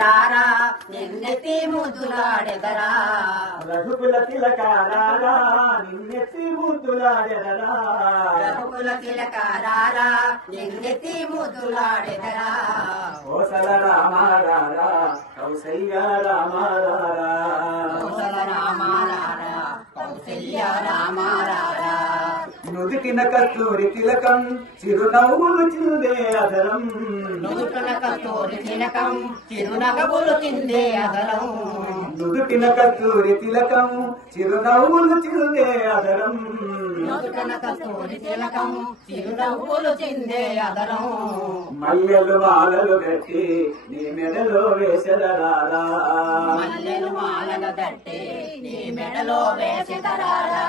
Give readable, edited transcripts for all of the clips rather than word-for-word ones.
రారా నిన్నెత్తి ముద్దులాడెదరా రఘుకుల తిలక రారా నిన్నెత్తి ముద్దులాడెదరా రఘుకుల తిలక రారా నిన్నెత్తి ముద్దులాడెదరా కోసల రామ రారా కౌసల్య రామ రారా కోసల రామ రారా కౌసల్య రామ రారా నుదిటిన కస్తూరి తిలకం చిరునవ్వులు చిందే అదరం నుదుటిన కస్తూరి తిలకం చిరునగబులు చిందే అదరం నుదుటిన కస్తూరి తిలకం చిరునవ్వులు చిందే అదరం నుదుటిన కస్తూరి తిలకం చిరునవ్వులు చిందే అదరం మల్లెలు మాలలు గట్టి నీ మెడలో వేసెదరారా మల్లెలు మాలగ గట్టి నీ మెడలో వేసెదరారా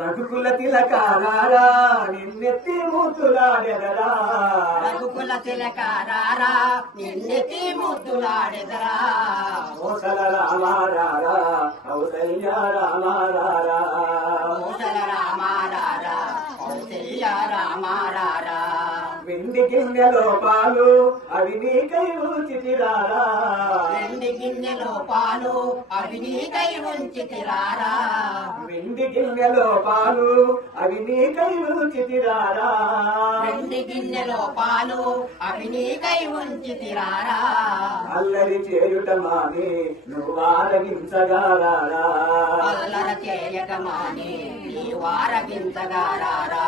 రఘుకుల తిలక రారా నిన్నెత్తి ముద్దులాడెదరా రఘుకుల తిలక రారా నిన్నెత్తి ముద్దులాడెదరా కోసల రామ రారా కౌసల్య రామ రారా కోసల రామ రారా కౌసల్య రామ రారా వెండి గిన్నెలో పాలు అవి నీకై ఉంచితిరారా వెండి గిన్నెలో పాలు అవి నీకై ఉంచితిరారా వెండి గిన్నెలో పాలు అవి నీకై ఉంచితిరారా వెండి గిన్నెలో పాలు అవి నీకై ఉంచితిరారా అల్లరి చేయుట మాని నువ్వు ఆరగించగారారా అల్లర చేయక మాని నీవారగించగారారా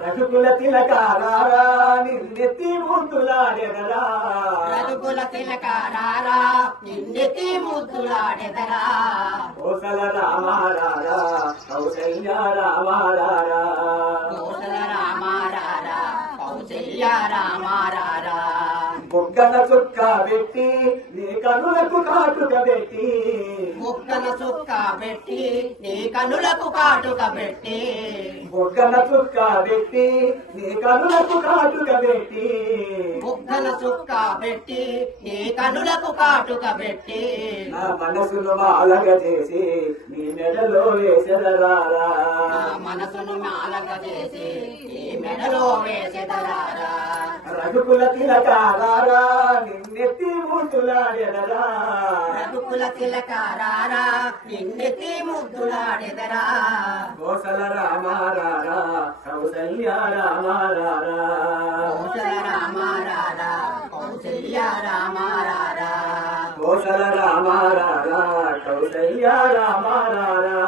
రఘుకుల తిలక రారా నిన్నెత్తి ముద్దులాడెదరా రఘుకుల తిలక రారా నిన్నెత్తి ముద్దులాడెదరా కోసల రామ రారా కౌసల్య రామ రారా కోసల రామ రారా కౌసల్య రామ రారా బుగ్గన చుక్క పెట్టి నీ కనులకు కాటుక పెట్టి బుగ్గన చుక్క పెట్టి నీ కనులకు కాటుక పెట్టి బుగ్గన చుక్క పెట్టి నీ కనులకు కాటుక పెట్టి బుగ్గన చుక్క పెట్టి నీ కనులకు కాటుక పెట్టి నా మనసును మాలగ చేసి నీ మెడలో వేసెదరారా నా మనసును మాలగ చేసి నీ మెడలో వేసెదరారా రఘుకుల తిలక రారా నిన్నెత్తి ముద్దులాడెదరా రఘుకుల తిలక రారా నిన్నెత్తి ముద్దులాడెదరా కోసల రామ రారా కౌసల్య రామ రారా కోసల రామ రారా కౌసల్య రామ రారా కోసల రామ రారా కౌసల్య రామ రారా